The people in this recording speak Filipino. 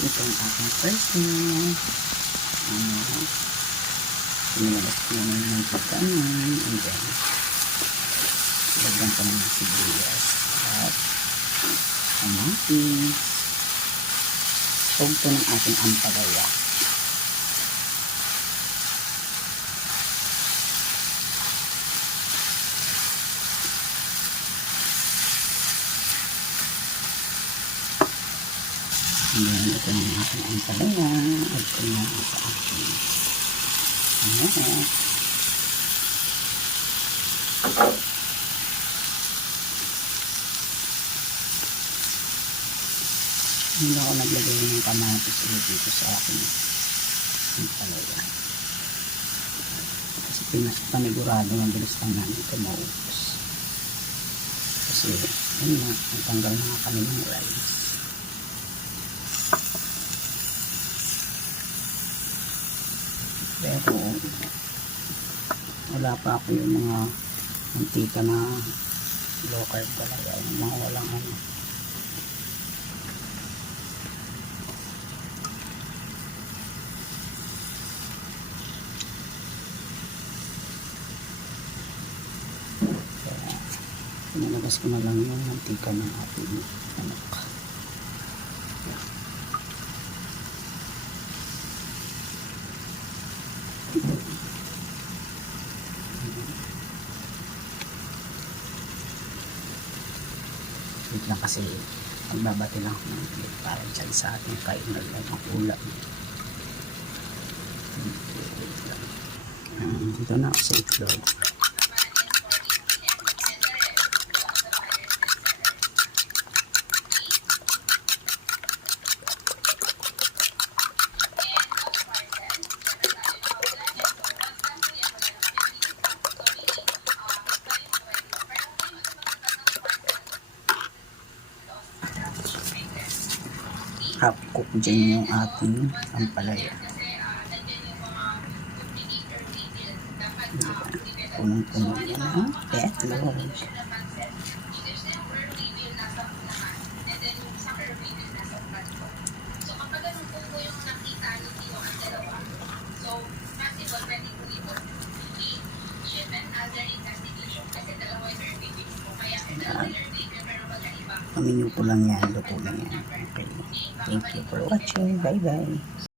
ito ang aking first meal. Pinalabas ko naman ng pagkaman. And then, lagyan ko ng sibuyas at kamatis. Huwag ito ng ating ampalaya. Ayan, ito ng aking ampalaya. Add ko na sa aking hindi ako naglagay ng kamatis ulit dito sa aking ampalaya. Kasi panigurado na bilis lang namin ito maubos. Kasi, yun na, natanggal na nga kami ng rice. Pero wala pa ako yung mga mantika na low carb talaga, yung mga walang ano. Kaya pinalabas ko na lang yung mantika ng ating manok. Wait lang kasi magbabati lang ako ng plate para dyan sa ating kainan ng ulam. Dito na ako sa itlog. Half cook dyan yung ating ampalaya. Punong-puno yan ang petlog. Paminyo ko lang yan, luto lang yan. Okay. Thank you for watching. Bye bye.